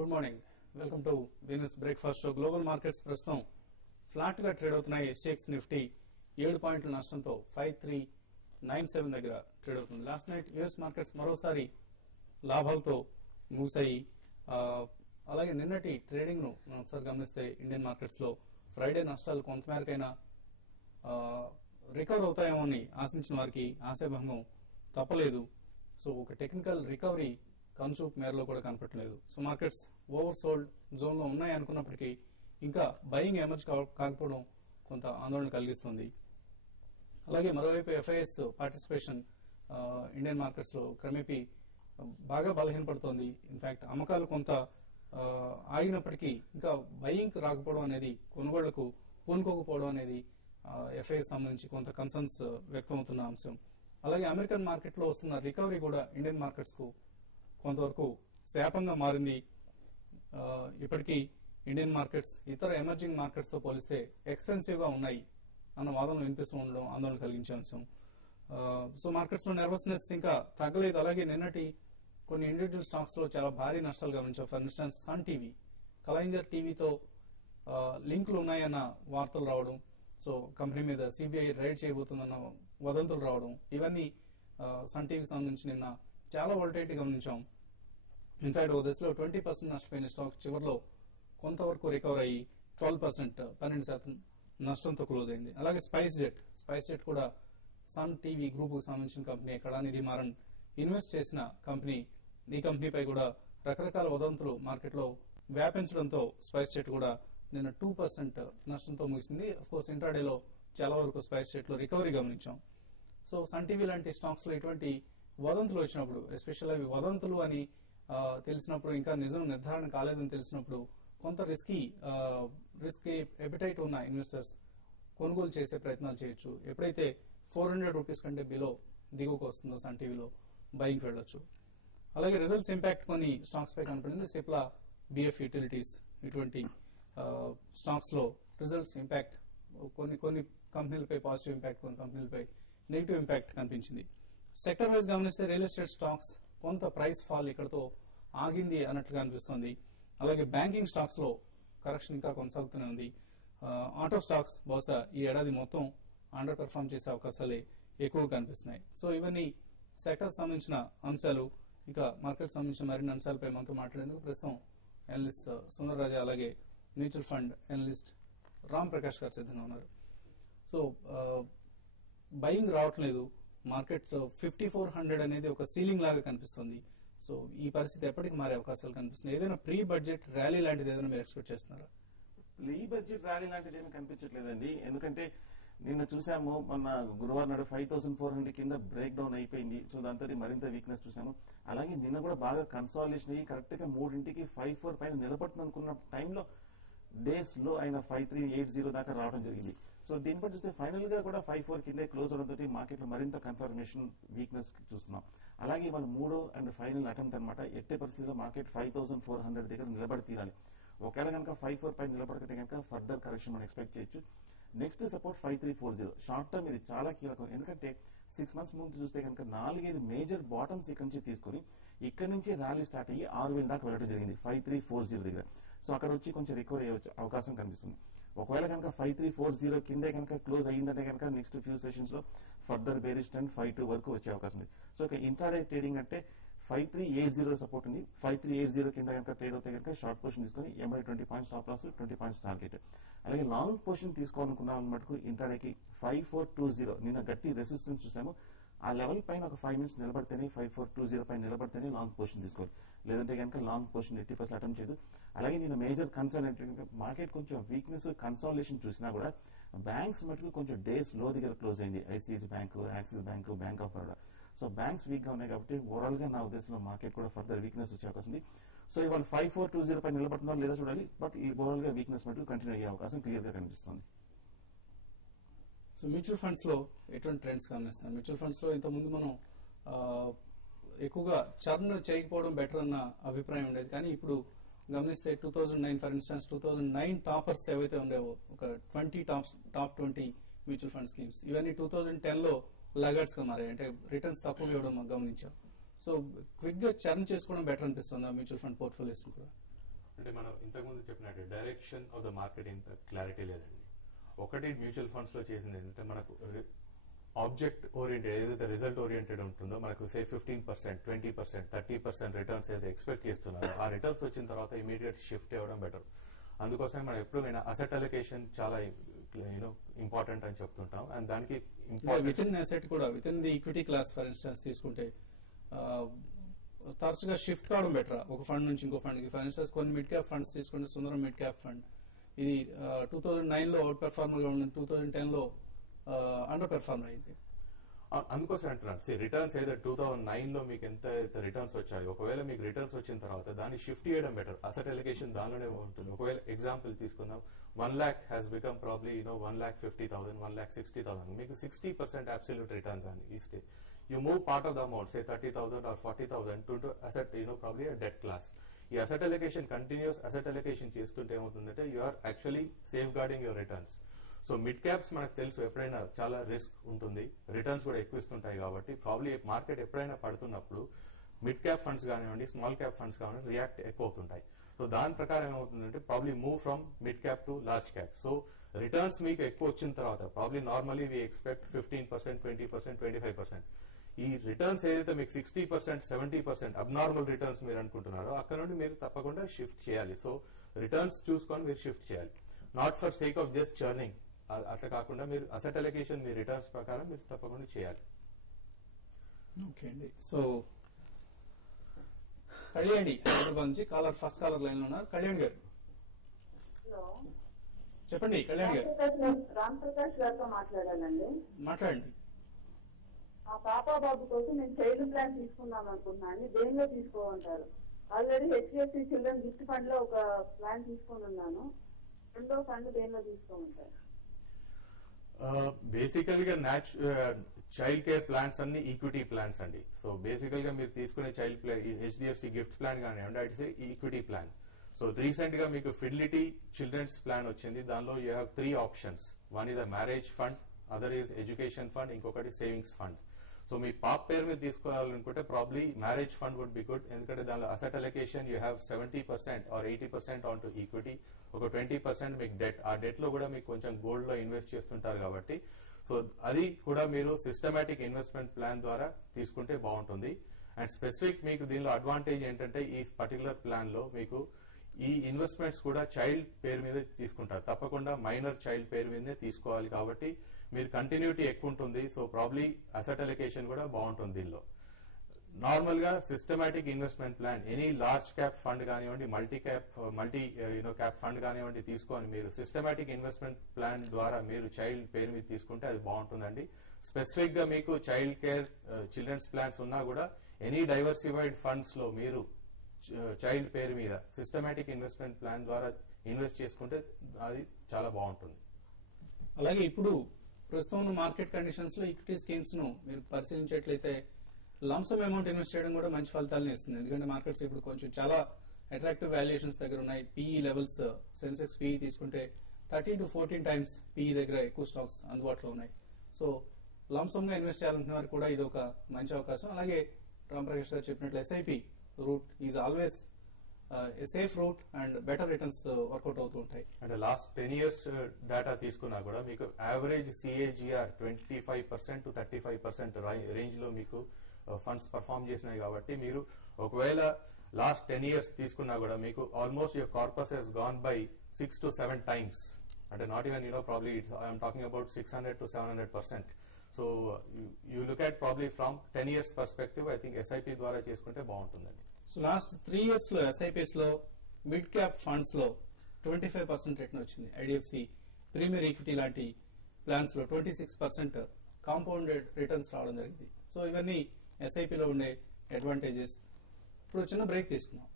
Good morning. Welcome to business breakfast show. Global markets ప్రస్తుతం flat గా trade అవుతున్నాయి. SX Nifty 7 పాయింట్ల నష్టంతో 5397 దగ్గర ట్రేడ్ అవుతుంది. లాస్ట్ నైట్ యుఎస్ మార్కెట్స్ మరోసారి లాభాలతో ముగిశాయి. అలాగే నిన్నటి ట్రేడింగ్ ను మనం ఒకసారి గమనిస్తే ఇండియన్ మార్కెట్స్ లో ఫ్రైడే నష్టాలు కొంతమేరకైనా రికవర్ అవుతాయేమో అని ఆశించిన వారికి ఆశాభంగం తప్పలేదు. సో ఒక టెక్నికల్ రికవరీ కన్సూప్ మేరలో కూడా కనపట్లేదు. So markets over sold zone లో ఉన్నాయి అనుకున్నప్పటికీ ఇంకా బయింగ్ ఎమర్జ్ కాకపోవడం కొంత ఆందోళన కలిగిస్తుంది. అలాగే మరోవైపు ఎఫ్ఐఎస్ పార్టిసిపేషన్ ఇండియన్ మార్కెట్స్ లో క్రమేపీ బాగా బలహీనపడుతోంది. ఇన్ఫాక్ట్ అమ్మకాలు కొంత ఆగినప్పటికీ ఇంకా బయింగ్ రాకపోవడం అనేది, కొనుగోళ్లకు పూనుకోకపోవడం అనేది ఎఫ్ఐఎస్ సంబంధించి కొంత కన్సర్న్స్ వ్యక్తమవుతున్న అంశం. అలాగే అమెరికన్ మార్కెట్ లో వస్తున్న రికవరీ కూడా ఇండియన్ మార్కెట్స్ కు కొంతవరకు శాపంగా మారింది. ఇప్పటికీ ఇండియన్ మార్కెట్స్ ఇతర ఎమర్జింగ్ మార్కెట్స్ తో పోలిస్తే ఎక్స్పెన్సివ్ గా ఉన్నాయి అన్న వాదనలు వినిపిస్తూ ఉండడం ఆందోళన కలిగించే అంశం. సో మార్కెట్స్ లో నర్వస్నెస్ ఇంకా తగ్గలేదు. అలాగే నిన్నటి కొన్ని ఇండివిజువల్ స్టాక్స్ లో చాలా భారీ నష్టాలు గమనించాం. For instance sun TV, Kalaignar టీవీతో లింకులు ఉన్నాయన్న వార్తలు రావడం, సో కంపెనీ మీద సిబిఐ రైడ్ చేయబోతుందన్న వదంతులు రావడం, ఇవన్నీ సన్ టీవీకి సంబంధించి నిన్న చాలా వోల్టైలిటీ గమనించాం. ఇన్ఫాక్ట్ ఓ దశలో 20% నష్టపోయిన స్టాక్ చివరిలో కొంతవరకు రికవర్ అయ్యి 12% నష్టంతో క్లోజ్ అయింది. అలాగే స్పైస్ జెట్ కూడా సన్ టీవీ గ్రూప్ కు సంబంధించిన కంపెనీ. కళానిధి మారన్ ఇన్వెస్ట్ చేసిన కంపెనీ. ఈ కంపెనీపై కూడా రకరకాల వదంతులు మార్కెట్ లో వ్యాపించడంతో స్పైస్ జెట్ కూడా నిన్న 2% నష్టంతో ముగిసింది. అఫ్కోర్స్ ఇంట్రాడేలో చాలా వరకు స్పైస్ జెట్ లో రికవరీ గమనించాం. సో సన్ టీవీ లాంటి స్టాక్స్ లో ఇటువంటి వదంతులు వచ్చినప్పుడు, ఎస్పెషల్ అవి వదంతులు అని తెలిసినప్పుడు, ఇంకా నిజం నిర్ధారణ కాలేదని తెలిసినప్పుడు కొంత రిస్క్ ఎపిటైట్ ఉన్న ఇన్వెస్టర్స్ కొనుగోలు చేసే ప్రయత్నాలు చేయొచ్చు. ఎప్పుడైతే 400 రూపీస్ కంటే బిలో దిగువకు వస్తుందో సన్ టీవీలో బయింగ్ వెళ్ళొచ్చు. అలాగే రిజల్ట్స్ ఇంపాక్ట్ కొన్ని స్టాక్స్ పై కనపడింది. సిప్లా, బిఎఫ్ యూటిలిటీస్ ఇటువంటి స్టాక్స్ లో రిజల్ట్స్ ఇంపాక్ట్ కొన్ని కంపెనీలపై పాజిటివ్ ఇంపాక్ట్, కొన్ని కంపెనీలపై నెగిటివ్ ఇంపాక్ట్ కనిపించింది. సెక్టర్ వైజ్ గమనిస్తే రియల్ ఎస్టేట్ స్టాక్స్ కొంత ప్రైస్ ఫాల్ ఇక్కడతో ఆగింది అన్నట్లుగా అనిపిస్తోంది. అలాగే బ్యాంకింగ్ స్టాక్స్ లో కరెక్షన్ ఇంకా కొనసాగుతూనే ఉంది. ఆటో స్టాక్స్ బహుశా ఈ ఏడాది మొత్తం అండర్ పెర్ఫార్మ్ చేసే అవకాశాలే ఎక్కువ కనిపిస్తున్నాయి. సో ఇవన్నీ సెక్టర్ సంబంధించిన అంశాలు. ఇంకా మార్కెట్ సంబంధించిన మరిన్ని అంశాలపై మనతో మాట్లాడేందుకు ప్రస్తుతం అనలిస్ట్ సుందర్ రాజా, అలాగే mutual fund analyst Ram Prakash గారు సిద్ధంగా ఉన్నారు. సో బయింగ్ రావట్లేదు. మార్కెట్ 5400 అనేది ఒక సీలింగ్ లాగా కనిపిస్తుంది. సో ఈ పరిస్థితి ఎప్పటికి మారే అవకాశాలు కనిపిస్తున్నాయి. ఏదైనా ప్రీ బడ్జెట్ ర్యాలీ లాంటిది ఏదైనా మీరు ఎక్స్పెక్ట్ చేస్తున్నారా? ప్రీ బడ్జెట్ ర్యాలీ లాంటిది ఏమీ కనిపించట్లేదండి. ఎందుకంటే నిన్న చూసాము, మొన్న గురువారం నాడు 5400 కింద బ్రేక్ డౌన్ అయిపోయింది. సో దాంతో మరింత వీక్నెస్ చూసాము. అలాగే నిన్న కూడా బాగా కన్సాలిడేషన్ అయ్యి కరెక్ట్ గా 3ంటికి 54 పైన నిలబడుతుంది అనుకున్న టైంలో డేస్ లో ఆయన 5380 దాకా రావడం జరిగింది. సో దీన్ని బట్టి చూస్తే ఫైనల్ గా కూడా 54 కిందే క్లోజ్ అవడంతో మార్కెట్ లో మరింత కన్ఫర్మేషన్ వీక్నెస్ చూస్తున్నాం. అలాగే మన మూడో అండ్ ఫైనల్ అటెంప్ట్ అనమాట. ఎట్టే పరిస్థితిలో మార్కెట్ 5400 దగ్గర నిలబడి తీరాలి. ఒకవేళ కనుక 54 పైన నిలబడితే కనుక ఫర్దర్ కరెక్షన్ మనం ఎక్స్పెక్ట్ చేయొచ్చు. Next support 5340. షార్ట్ టర్మ్ ఇది చాలా కీలకం. ఎందుకంటే 6 మంత్స్ ముందు చూస్తే కనుక 4-5 మేజర్ బాటమ్స్ ఇక్కడ నుంచి తీసుకుని ఇక్కడి నుంచి ర్యాలీ స్టార్ట్ అయ్యి 6000 దాకా వెళ్ళడం జరిగింది 5340 దగ్గర. సో అక్కడ వచ్చి కొంచెం రికవరీ అయ్యే అవకాశం కనిపిస్తుంది. ఒకవేళ కనుక 5340 కిందే కనుక క్లోజ్ అయ్యిందంటే కనుక నెక్స్ట్ ఫ్యూ సెషన్స్ లో ఫర్దర్ బేరిష్ ట్రెండ్ 52 వరకు వచ్చే అవకాశం ఉంది. సో ఇక ఇంట్రాడే ట్రేడింగ్ అంటే 5380 సపోర్ట్ ఉంది. 5380 కింద కనుక ట్రేడ్ అవుతే కనుక షార్ట్ పొజిషన్ తీసుకుని 20 points stop loss, 20 points target. అలాగే లాంగ్ పొజిషన్ తీసుకోవాలనుకున్న మటుకు ఇంట్రాడేకి 5420 నిన్న గట్టి రెసిస్టెన్స్ చూసాము. ఆ లెవెల్ పైన ఒక 5 మినిట్స్ నిలబడితేనే 5420 పైన నిలబడితేనే లాంగ్ పొజిషన్ తీసుకోవాలి. లేదంటే కనుక లాంగ్ పొజిషన్ 80% అటెంప్ట్ చేయదు. అలాగే నేను మేజర్ కన్సర్న్ ఏంటంటే మార్కెట్ కొంచెం వీక్నెస్ కన్సాలిడేషన్ చూసినా కూడా బ్యాంక్స్ మటుకు కొంచెం డేస్ లో దగ్గర క్లోజ్ అయింది. ICICI bank, axis bank, bank of Baroda. So banks week గా ఉన్నాయి కాబట్టి ఓవరాల్ గా నా ఉద్దేశంలో మార్కెట్ కూడా ఫర్దర్ వీక్నెస్ వచ్చే అవకాశం ఉంది. సో ఇవాళ 5420 పైన నిలబడుతున్నారు లేదా చూడాలి. బట్ ఓవరాల్ గా వీక్నెస్ మటుకు కంటిన్యూ అయ్యే అవకాశం క్లియర్ గా కనిపిస్తుంది. సో మ్యూచువల్ ఫండ్స్ లో ఎటువంటి ట్రెండ్స్ గమనిస్తాం? మ్యూచువల్ ఫండ్స్ లో ఇంతకుముందు మనం ఎక్కువగా చర్న్ చేయకపోవడం బెటర్ అన్న అభిప్రాయం ఉండేది. కానీ ఇప్పుడు గమనిస్తే 2009 ఫర్ ఇన్స్టెన్స్ 2009 టాపర్స్ ఏవైతే ఉండేవో ఒక 20 టాప్ 20 మ్యూచువల్ ఫండ్ స్కీమ్స్, ఇవన్నీ 2010 లో లగర్స్ గా మారాయి. అంటే రిటర్న్స్ తక్కువ ఇవ్వడం గమనించాం. సో క్విక్ గా చర్న్ చేసుకోవడం బెటర్ అనిపిస్తుంది మ్యూచువల్ ఫండ్ పోర్ట్ఫోలియోస్ కూడా. అంటే మనం ఇంతకుముందు చెప్పినట్టు డైరెక్షన్ ఆఫ్ ద మార్కెట్ ఇంత క్లారిటీ లేదండి. ఒకటి మ్యూచువల్ ఫండ్స్ లో చేసింది ఏంటంటే మనకు ఆబ్జెక్ట్ ఓరియంటెడ్ ఏదైతే రిజల్ట్ ఓరియంటెడ్ ఉంటుందో మనకు సే 15%, 20%, 30% రిటర్న్స్ ఏదైతే ఎక్స్పెక్ట్ చేస్తున్నారో ఆ రిటర్న్స్ వచ్చిన తర్వాత ఇమీడియట్ షిఫ్ట్ అవ్వడం బెటర్. అందుకోసం మనం ఎప్పుడైనా అసెట్ అలొకేషన్ చాలా ఇంపార్టెంట్ అని చెప్తుంటాం. అండ్ దానికి విత్ ఇన్ అసెట్ కూడా with in the equity class for instance తీసుకుంటే తరచుగా షిఫ్ట్ కావడం బెటర్ ఒక ఫండ్ నుంచి ఇంకో ఫండ్ కి. ఫర్ ఇన్స్టెన్స్ కొన్ని మిడ్ క్యాప్ ఫండ్స్ తీసుకుంటే సుందరం మిడ్ క్యాప్ ఫండ్ ఇది 2009 లో అవుట్ పెర్ఫార్మర్ గా ఉంది, 2010 లో అండర్ పెర్ఫార్మర్ అయింది. అందుకోసం అంటున్నాను రిటర్న్స్ ఏదో 2009 లో మీకు ఎంత రిటర్న్స్ వచ్చాయి, ఒకవేళ మీకు రిటర్న్స్ వచ్చిన తర్వాత దాన్ని షిఫ్ట్ చేయడం బెటర్. అసెట్ అలొకేషన్ దానిలోనే ఉంటుంది. ఒకవేళ ఎగ్జాంపుల్ తీసుకుందాం, 1 lakh హ్యాస్ బికమ్ ప్రాబ్లీ 1,50,000, 1,60,000, మీకు 60% అబ్సల్యూట్ రిటర్న్ కానీ ఇస్తే you move part of the amount, say 30,000 or 40,000 to asset, probably a debt class. ఈ asset allocation continuous asset allocation చేస్తుంటే ఏమవుతుందంటే you are actually safeguarding your returns. So mid caps మనకు తెలుసు ఎప్పుడైనా చాలా risk ఉంటుంది, రిటర్న్స్ కూడా ఎక్కువ ఇస్తుంటాయి. కాబట్టి ప్రాబ్లీ మార్కెట్ ఎప్పుడైనా పడుతున్నప్పుడు మిడ్ క్యాప్ ఫండ్స్ కానివ్వండి, స్మాల్ క్యాప్ ఫండ్స్ కానివ్వండి రియాక్ట్ ఎక్కువ అవుతుంటాయి. సో దాని ప్రకారం ఏమవుతుందంటే probably move from mid cap to large cap. So returns మీకు ఎక్కువ వచ్చిన తర్వాత ప్రాబ్లీ నార్మలీ వీ ఎక్స్పెక్ట్ 15%, 20%, 25%. ఈ రిటర్న్స్ ఏదైతే మీకు 60%, 70% అబ్నార్మల్ రిటర్న్స్ మీరు అనుకుంటున్నారో అక్కడ నుండి మీరు తప్పకుండా షిఫ్ట్ చేయాలి. సో రిటర్న్స్ చూసుకొని మీరు షిఫ్ట్ చేయాలి, not for sake of just churning. అట్లా కాకుండా మీరు అసెట్ అలొకేషన్ మీ రిటర్న్స్ ప్రకారం మీరు తప్పకుండా చేయాలి. ఓకే అండి. సో కళ్యాణ్ హైదరాబాద్ నుంచి కాలర్ ఫస్ట్ కాలర్ లైన్ లో ఉన్నారు. కళ్యాణ్ గారు చెప్పండి. కళ్యాణ్ గారు రామ్ ప్రకాష్ గారితో మాట్లాడాలండి. మాట్లాడండి. ఆ పాప బాబు కోసం నేను చైల్డ్ ప్లాన్ తీసుకుందాం అనుకుంటున్నాను, దేనిలో తీసుకోమంటారు? Already HDFC children gift fund లో ఒక ప్లాన్ తీసుకుని ఉన్నాను, రెండో ఫండ్ దేనిలో తీసుకోమంటారు? బేసికల్ గా చైల్డ్ కేర్ ప్లాన్స్ అన్ని ఈక్విటీ ప్లాన్స్ అండి. సో బేసికల్ గా మీరు తీసుకునే child plan HDFC gift plan కానివ్వండి, it's equity plan. So recent గా మీకు ఫిడిలిటీ చిల్డ్రన్స్ ప్లాన్ వచ్చింది. దానిలో you have 3 options. One is a marriage fund, other is education fund, ఇంకొకటి సేవింగ్స్ ఫండ్. సో మీ పాప పేరు మీద తీసుకోవాలనుకుంటే probably marriage fund would be good. ఎందుకంటే దానిలో asset allocation you have 70% are 80% on to equity, ఒక 20% మీకు డెట్. ఆ డెట్ లో కూడా మీకు కొంచెం గోల్డ్ లో ఇన్వెస్ట్ చేస్తుంటారు కాబట్టి సో అది కూడా మీరు సిస్టమాటిక్ ఇన్వెస్ట్మెంట్ ప్లాన్ ద్వారా తీసుకుంటే బాగుంటుంది. అండ్ స్పెసిఫిక్ మీకు దీనిలో అడ్వాంటేజ్ ఏంటంటే ఈ పర్టికులర్ ప్లాన్ లో మీకు ఈ ఇన్వెస్ట్మెంట్స్ కూడా చైల్డ్ పేరు మీద తీసుకుంటారు, తప్పకుండా మైనర్ చైల్డ్ పేరు మీదనే తీసుకోవాలి. కాబట్టి మీరు కంటిన్యూటీ ఎక్కువ ఉంటుంది. సో ప్రాబ్లీ అసెట్ అలొకేషన్ కూడా బాగుంటుంది దీనిలో. నార్మల్ గా systematic investment plan any large cap fund కానివ్వండి, మల్టీ క్యాప్ ఫండ్ కానివ్వండి తీసుకొని మీరు సిస్టమాటిక్ ఇన్వెస్ట్మెంట్ ప్లాన్ ద్వారా మీరు చైల్డ్ పేరు మీద తీసుకుంటే అది బాగుంటుందండి. స్పెసిఫిక్ గా మీకు చైల్డ్ కేర్ చిల్డ్రన్స్ ప్లాన్స్ ఉన్నా కూడా ఎనీ డైవర్సిఫైడ్ ఫండ్స్ లో మీరు చైల్డ్ పేరు మీద సిస్టమాటిక్ ఇన్వెస్ట్మెంట్ ప్లాన్ ద్వారా ఇన్వెస్ట్ చేసుకుంటే అది చాలా బాగుంటుంది. అలాగే ఇప్పుడు ప్రస్తుతం ఉన్న మార్కెట్ కండిషన్స్ లో ఈక్విటీ స్కీమ్స్ ను మీరు పరిశీలించేట్లయితే లంసమ్ అమౌంట్ ఇన్వెస్ట్ చేయడం కూడా మంచి ఫలితాలను ఇస్తుంది. ఎందుకంటే మార్కెట్స్ ఇప్పుడు కొంచెం చాలా అట్రాక్టివ్ వాల్యుయేషన్స్ దగ్గర ఉన్నాయి. పీఈ లెవెల్స్ సెన్సెక్స్ పీఈ తీసుకుంటే 13 to 14 times పీఈ దగ్గర ఎక్కువ స్టాక్స్ అందుబాటులో ఉన్నాయి. సో లంసమ్ గా ఇన్వెస్ట్ చేయాలనుకున్న వారికి కూడా ఇది ఒక మంచి అవకాశం. అలాగే రామ్ ప్రకాష్ గారు చెప్పినట్లు SIP route is always safe route and better returns work out అవుతూ ఉంటాయి. అంటే లాస్ట్ 10 years డేటా తీసుకున్నా కూడా మీకు యావరేజ్ సిఏజిఆర్ 25% to 35% రేంజ్ లో మీకు ఫండ్స్ పర్ఫామ్ చేసినాయి. కాబట్టి మీరు ఒకవేళ లాస్ట్ 10 years తీసుకున్నా కూడా మీకు almost your corpus has gone by 6 to 7 times. అంటే not even probably I'm talking about 600 to 700%. So you look at probably from 10 years perspective I think SIP ద్వారా చేసుకుంటే బాగుంటుందండి. సో లాస్ట్ 3 years లో SIPs లో mid cap funds లో 25% return వచ్చింది. IDFC premier equity లాంటి plans లో 26% కాంపౌండెడ్ రిటర్న్స్ రావడం జరిగింది. సో ఇవన్నీ ఎస్ఐపిలో ఉండే అడ్వాంటేజెస్. ఇప్పుడు చిన్న బ్రేక్ తీసుకున్నాం.